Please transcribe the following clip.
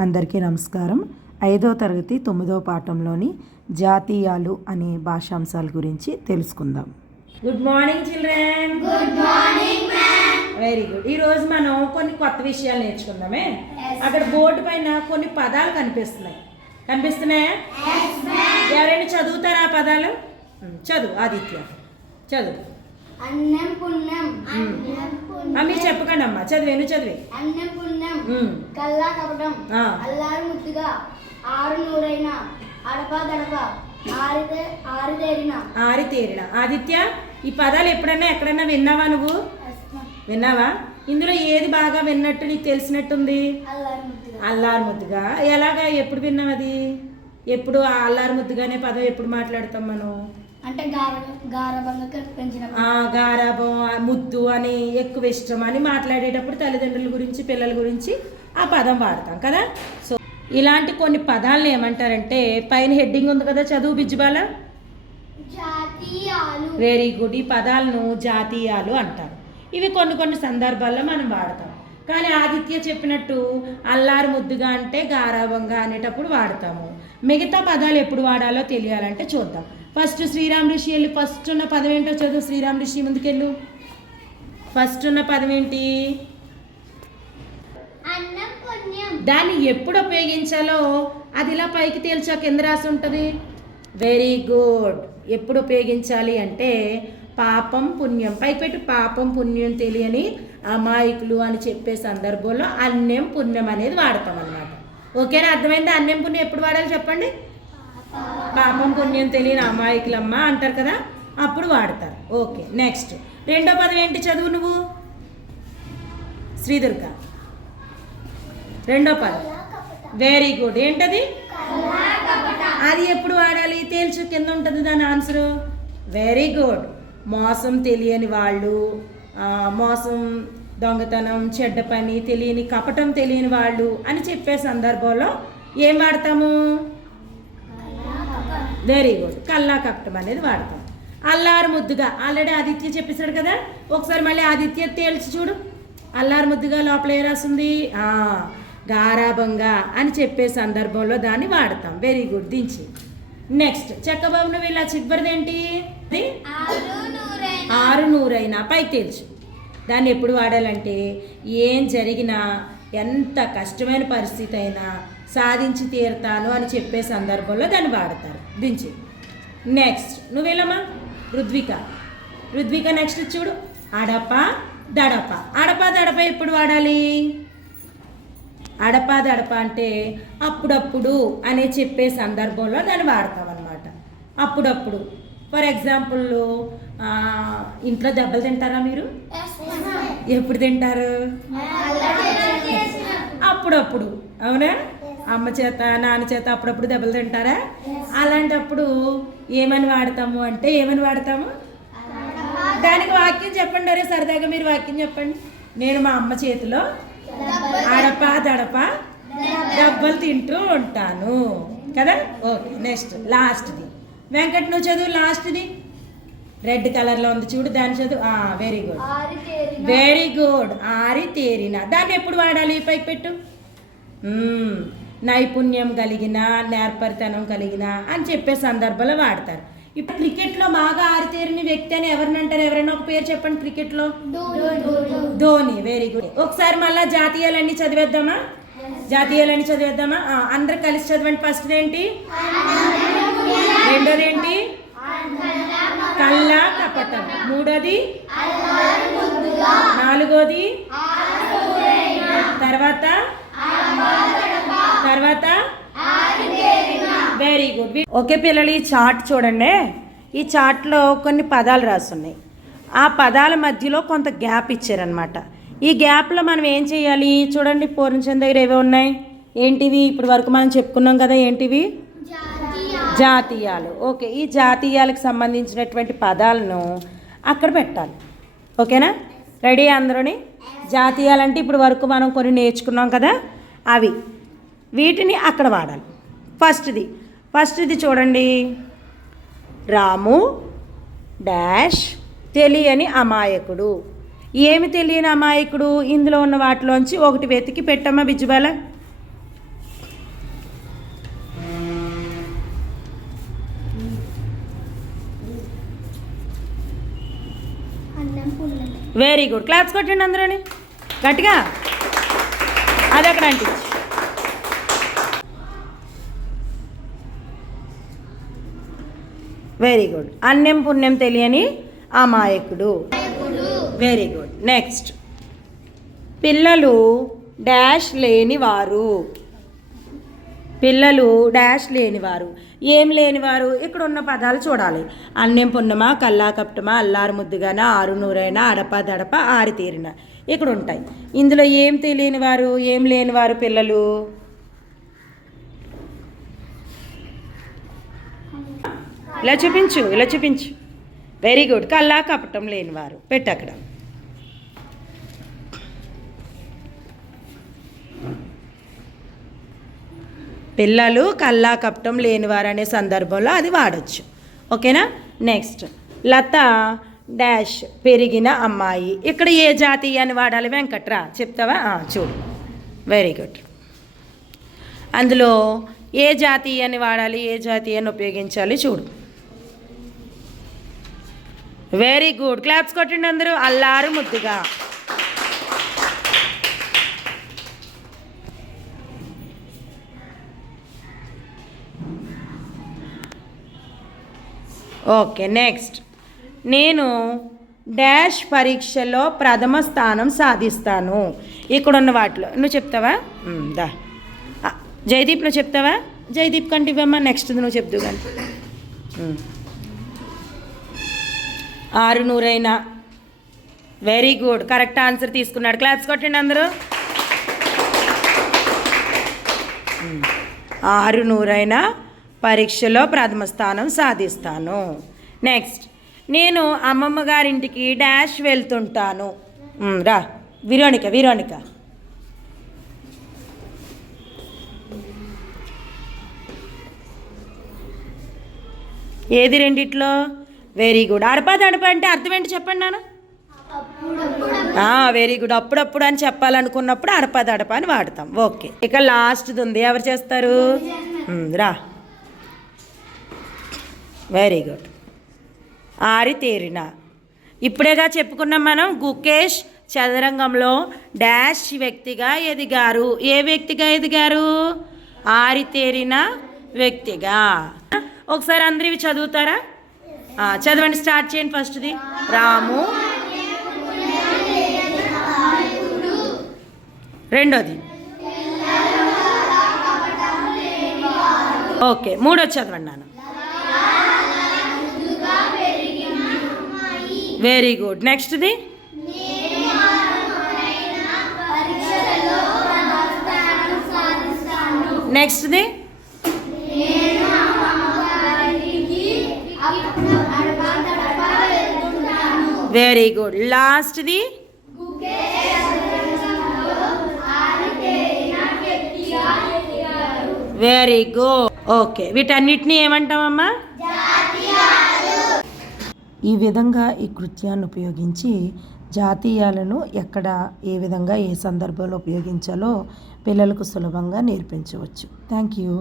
అందరికీ నమస్కారం. ఐదో తరగతి తొమ్మిదో పాఠంలోని జాతీయాలు అనే భాషాంశాల గురించి తెలుసుకుందాం. Good morning children good morning very good ఈ రోజు మనం కొన్ని కొత్త విషయాలు నేర్చుకుందామే. అక్కడ బోర్డు పైన కొన్ని పదాలు కనిపిస్తున్నాయి. కనిపిస్తున్నాయా? ఎవరైనా చదువుతారా ఆ పదాలు? చదువు ఆదిత్య. చదువు. అన్నం పుణ్యం మీరు చెప్పకండి అమ్మా చదివేను చదివే అన్నం పుణ్యం కల్లా కపటం. అల్లారు ముద్దుగా. ఆరు నూరైన. అడప దడప. ఆరితే ఆరితేరిన. ఆరితేరిన. ఆదిత్య ఈ పదాలు ఎప్పుడన్నా ఎక్కడన్నా విన్నావా నువ్వు? విన్నావా? ఇందులో ఏది బాగా విన్నట్టు నీకు తెలిసినట్టుంది? అల్లారు ముద్దుగా. అల్లారు ముద్దుగా. ఎలాగా? ఎప్పుడు విన్నాం అది ఎప్పుడు ఆ అల్లారు ముద్దుగానే పదం ఎప్పుడు మాట్లాడతాం మనం? అంటే గార గారభంగా కనిపించిన ఆ గారాబం ఆ ముద్దు అని ఎక్కువ ఇష్టం అని మాట్లాడేటప్పుడు తల్లిదండ్రుల గురించి పిల్లల గురించి ఆ పదం వాడతాం కదా? సో ఇలాంటి కొన్ని పదాలను ఏమంటారంటే పైన హెడ్డింగ్ ఉంది కదా చదువు బిజ్జుబాల? జాతీయాలు. Very good. ఈ పదాలను జాతీయాలు అంటారు. ఇవి కొన్ని కొన్ని సందర్భాల్లో మనం వాడతాం. కానీ ఆదిత్య చెప్పినట్టు అల్లారు ముద్దుగా అంటే గారాభంగా అనేటప్పుడు వాడతాము. మిగతా పదాలు ఎప్పుడు వాడాలో తెలియాలంటే చూద్దాం. ఫస్ట్ శ్రీరామ్ ఋషి వెళ్ళి. ఫస్ట్ ఉన్న పదం ఏంటో చదువు శ్రీరామ్ ఋషి ముందుకెళ్ళు. ఫస్ట్ ఉన్న పదం ఏంటి? దాన్ని ఎప్పుడు ఉపయోగించాలో అది ఇలా పైకి తేల్చా కింద రాసి ఉంటుంది. వెరీ గుడ్ ఎప్పుడు ఉపయోగించాలి అంటే పాపం పుణ్యం. పైకి పెట్టి పాపం పుణ్యం తెలియని అమాయకులు అని చెప్పే సందర్భంలో అన్యం పుణ్యం అనేది వాడతాం అన్నమాట. ఓకేనా? అర్థమైంది? అన్యం పుణ్యం ఎప్పుడు వాడాలి చెప్పండి? పాపం పుణ్యం తెలియని అమాయకులమ్మ అంటారు కదా అప్పుడు వాడతారు. Okay next. రెండో పదం ఏంటి చదువు నువ్వు? శ్రీదుర్గ. రెండో పదం. వెరీ గుడ్ ఏంటది? అది ఎప్పుడు వాడాలి? తేల్చు కింద ఉంటుంది దాని ఆన్సర్ వెరీ గుడ్ మోసం తెలియని వాళ్ళు మోసం దొంగతనం చెడ్డ పని తెలియని కపటం తెలియని వాళ్ళు అని చెప్పే సందర్భంలో ఏం వాడతాము? వెరీ గుడ్ కల్లా కపటం అనేది వాడతాం. అల్లారు ముద్దుగా ఆల్రెడీ ఆదిత్య చెప్పేశాడు కదా? ఒకసారి మళ్ళీ ఆదిత్య తేల్చి చూడు. అల్లారు ముద్దుగా లోపల ఏ రాసింది? గారాభంగా అని చెప్పే సందర్భంలో దాన్ని వాడతాం. వెరీ గుడ్ దించి. నెక్స్ట్ చెక్కబాబు నువ్వు ఇలా నూరైన ఆరు నూరైనా పై తేల్చు. దాన్ని ఎప్పుడు వాడాలంటే? ఏం జరిగినా ఎంత కష్టమైన పరిస్థితి అయినా సాధించి తీరుతాను అని చెప్పే సందర్భంలో దాన్ని వాడతారు. దించి. నెక్స్ట్ నువ్వేలమ్మా రుద్విక. రుద్విక నెక్స్ట్ చూడు. అడప దడప. అడప దడప ఎప్పుడు వాడాలి? అడప దడప అంటే అప్పుడప్పుడు అనే చెప్పే సందర్భంలో దాన్ని వాడతాం అనమాట అప్పుడప్పుడు ఫర్ ఎగ్జాంపుల్ ఇంట్లో దెబ్బలు తింటారా మీరు? ఎప్పుడు తింటారు? అప్పుడప్పుడు. అవునా? అమ్మ చేత నాన్న చేత అప్పుడప్పుడు దెబ్బలు తింటారా? అలాంటప్పుడు ఏమని వాడతాము అంటే ఏమని వాడతాము? దానికి వాక్యం చెప్పండి అరే సరదాగా మీరు వాక్యం చెప్పండి. నేను మా అమ్మ చేతిలో అడప దడప దెబ్బలు తింటూ ఉంటాను. కదా? Okay next లాస్ట్ది. వెంకట్ నువ్వు చదువు లాస్ట్ది. రెడ్ కలర్లో ఉంది చూడు దాని చదువు. వెరీ గుడ్ వెరీ గుడ్ ఆరి తేరిన దాన్ని ఎప్పుడు వాడాలి? పైకి పెట్టు. నైపుణ్యం కలిగిన నేర్పరితనం కలిగిన అని చెప్పే సందర్భంలో వాడతారు. ఇప్పుడు క్రికెట్లో బాగా ఆరితేరిన వ్యక్తి అని ఎవరినంటారు ఎవరైనా ఒక పేరు చెప్పండి క్రికెట్లో. ధోని. వెరీ గుడ్ ఒకసారి మళ్ళా జాతీయాలన్నీ చదివేద్దామా? జాతీయాలన్నీ చదివేద్దామా? అందరు కలిసి చదవండి. ఫస్ట్ ఏంటి? రెండోది ఏంటి కల్లా కపటం. మూడోది? నాలుగోది తర్వాత తర్వాత వెరీ గుడ్ ఓకే పిల్లలు ఈ చార్ట్ చూడండి. ఈ చార్ట్లో కొన్ని పదాలు రాసున్నాయి. ఆ పదాల మధ్యలో కొంత గ్యాప్ ఇచ్చారనమాట ఈ గ్యాప్లో మనం ఏం చేయాలి? చూడండి పూర్ణచంద్ర దగ్గర ఏవో ఉన్నాయి. ఏంటివి? ఇప్పుడు వరకు మనం చెప్పుకున్నాం కదా ఏంటివి? జాతీయాలు. ఓకే ఈ జాతీయాలకు సంబంధించినటువంటి పదాలను అక్కడ పెట్టాలి. ఓకేనా? రెడీ అందరూని? జాతీయాలంటే ఇప్పుడు వరకు మనం కొన్ని నేర్చుకున్నాం కదా అవి. వీటిని అక్కడ వాడాలి. ఫస్ట్ది ఫస్ట్ ఇది చూడండి. రాము డాష్ తెలియని అమాయకుడు. ఏమి తెలియని అమాయకుడు? ఇందులో ఉన్న వాటిలోంచి ఒకటి వెతికి పెట్టమ్మా బిజుబాల వెరీ గుడ్ క్లాప్స్ కొట్టండి అందరూని. గట్టిగా. అది అక్కడ అంటించు వెరీ గుడ్ అన్యం పుణ్యం తెలియని అమాయకుడు వెరీ గుడ్ నెక్స్ట్ పిల్లలు డాష్ లేనివారు పిల్లలు డాష్ లేనివారు ఏం లేనివారు ఇక్కడ ఉన్న పదాలు చూడాలి అన్యం పున్నమా కల్లా కప్టమా అల్లారు ముద్దుగాన ఆరు నూరైనా అడప దడప ఆరితీరిన ఇక్కడ ఉంటాయి ఇందులో ఏం తెలియని వారు ఏం లేనివారు పిల్లలు ఇలా చూపించు ఇలా చూపించు. వెరీ గుడ్ కల్లా కపటం లేనివారు పెట్టు అక్కడ. పిల్లలు కల్లా కపటం లేనివారు అనే సందర్భంలో అది వాడచ్చు. ఓకేనా? నెక్స్ట్ లత డాష్ పెరిగిన అమ్మాయి. ఇక్కడ ఏ జాతి అని వాడాలి? వెంకట్రా. చెప్తావా? చూడు. వెరీ గుడ్ అందులో ఏ జాతి అని వాడాలి? ఏ జాతి అని ఉపయోగించాలి? చూడు. వెరీ గుడ్ క్లాప్స్ కొట్టండి అందరూ. అల్లారు ముద్దుగా. ఓకే నెక్స్ట్ నేను డాష్ పరీక్షలో ప్రథమ స్థానం సాధిస్తాను. ఇక్కడ ఉన్న వాటిలో. నువ్వు చెప్తావా? దా. జయదీప్ నువ్వు చెప్తావా? జయదీప్ కంటే ఇవ్వమ్మా. నెక్స్ట్ నువ్వు చెప్తావు కానీ. ఆరు నూరైనా వెరీ గుడ్ కరెక్ట్ ఆన్సర్ తీసుకున్నాడు. క్లాప్స్ కొట్టండి అందరూ. Hmm. ఆరు నూరైనా పరీక్షలో ప్రథమ స్థానం సాధిస్తాను. నెక్స్ట్ నేను అమ్మమ్మ గారింటికి డాష్ వెళ్తుంటాను. Hmm, రా. విరోనిక విరోనిక. ఏది రెండిట్లో? వెరీ గుడ్ అడపా దడప అంటే అర్థం ఏంటి చెప్పండి నాన్న? వెరీ గుడ్ అప్పుడప్పుడు అని చెప్పాలనుకున్నప్పుడు అడపా దడప అని వాడతాం. ఓకే ఇక లాస్ట్ది ఉంది. ఎవరు చేస్తారు? రా. వెరీ గుడ్ ఆరి తేరిన. ఇప్పుడేగా చెప్పుకున్నాం మనం గుకేష్ చదరంగంలో డాష్ వ్యక్తిగా ఎదిగారు. ఏ వ్యక్తిగా ఎదిగారు? ఆరితేరిన వ్యక్తిగా. ఒకసారి అందరు ఇవి చదువుతారా? చదవండి స్టార్ట్ చేయండి ఫస్ట్ది. రాము. రెండోది. ఓకే మూడోది చదవండి నాన్న. వెరీ గుడ్ నెక్స్ట్ది నెక్స్ట్ది వెరీ గుడ్ లాస్ట్ది వెరీ గుడ్ ఓకే వీటన్నిటిని ఏమంటామమ్మా ఈ విధంగా ఈ కృత్యాన్ని ఉపయోగించి జాతీయాలను ఎక్కడ ఏ విధంగా ఏ సందర్భంలో ఉపయోగించాలో పిల్లలకు సులభంగా నేర్పించవచ్చు. Thank you